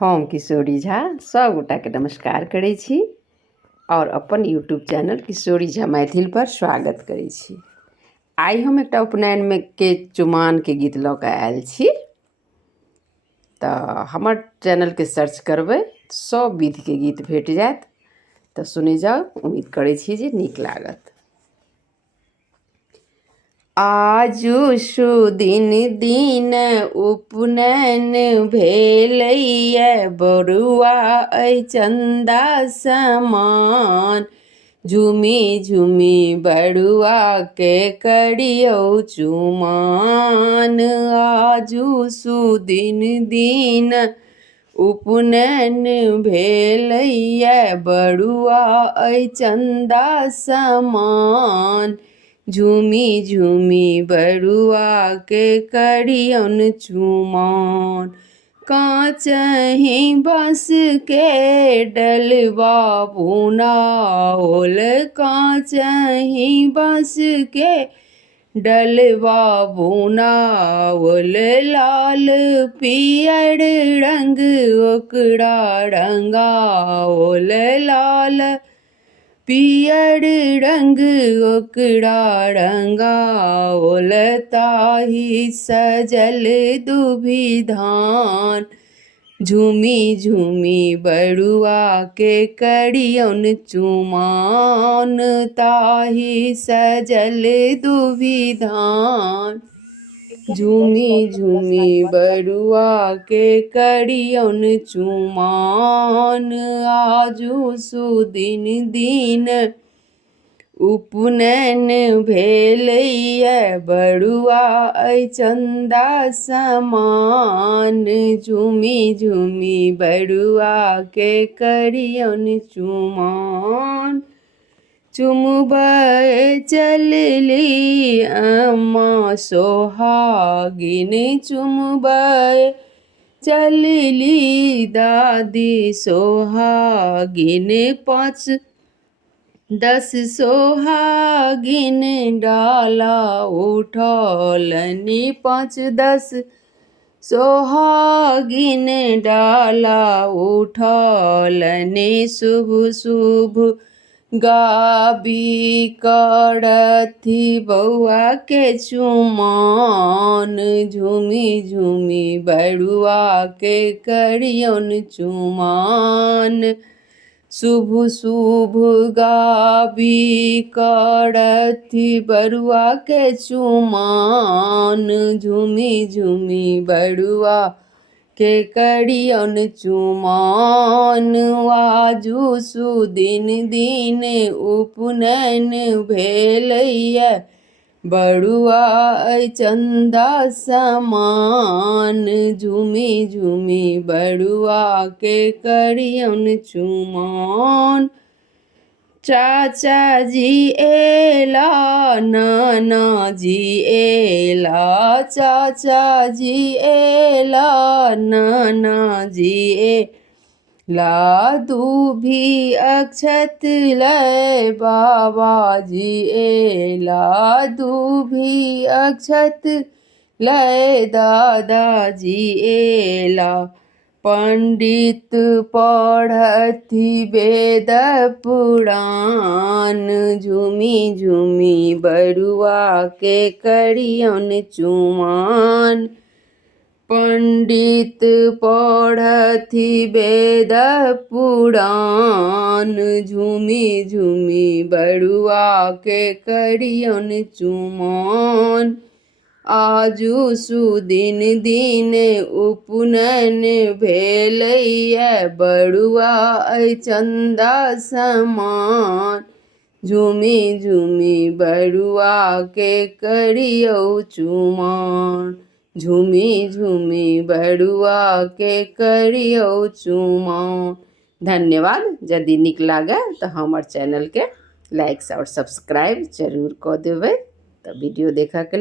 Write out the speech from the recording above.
हम किशोरी झा सब गोटा के नमस्कार करै छी और अपन यूट्यूब चैनल किशोरी झा मैथिल पर स्वागत करै छी। आई हम एक उपनयन में के चुमाओन के गीत लऽ कऽ आयल छी। तऽ हमर चैनल के सर्च करबै सब विध के गीत भेट जायत, तऽ सुनी जाओ। उम्मीद करै छी जे नीक लागत। आजु सुदिन दिन उपनयन भेलैया, बरुआ अइ चंदा समान। झूमी झूमी बरुआ के करियौ चुमाओन। आजु सुदिन दिन उपनयन भेलैया, बरुआ अइ चंदा समान। झूमी झूमी बरुआ के करियौन चुमाओन। कांचहि बाँस के डलवा बुनाओल, कांचहि बाँस के डलवा बुनाओल। लाल पियर रंग ओकरा रंगाओल, लाल पियर रंग ओकरा रंगाओल। ताहि सजल दुभि धान। झूमी झूमी बरुआ के करियौन चुमाओन। ताहि सजल दुभि धान। झूमी झूमी बरुआ के करियौन चुमाओन। आजु सुदिन दिन उपनयन भेलैया, बरुआ अइ चंदा समान। झूमी झूमी बरुआ के करियौन चुमाओन। चुमबै चलली अम्मा सोहागिन, चुमबै चलली दादी सोहागिन। 5-10 सोहागिन डाला उठौलनि, 5-10 सोहागिन डाला उठौलनि। शुभ शुभ गाबी करथि बउआ के चुमाओन। झूमी झूमी बरुआ के करियौन चुमाओन। शुभ शुभ गाबी करथि बरुआ के चुमाओन। झूमी झूमी बरुआ के करियौन चुमाओन। आजु सुदिन दिन उपनयन भेलैया, बरुआ अइ चंदा समान। झूमी झूमी बरुआ के करियौन चुमाओन। चाचा जी एला नाना जी एला, चाचा जी एला नाना जी एला। दुभि अक्षत लय बाबा जी एला, दुभि अक्षत लय दादा जी एला। पंडित पढ़थि वेद पुराण। झूमी झूमी बरुआ के करियौन चुमाओन। पंडित पढ़थि वेद पुराण। झूमी झूमी बरुआ के करियौन चुमाओन। आजु सुदिन दिन उपनयन भेलैया, बरुआ अइ चंदा समान। झूमी झूमी बरुआ के करियौ चुमाओन। झूमी झूमी बरुआ के करियौ चुमाओन। धन्यवाद। यदि नीक लागे तो हमर चैनल के लाइक और सब्सक्राइब जरूर कऽ देबै। तऽ वीडियो देखऽ के लेल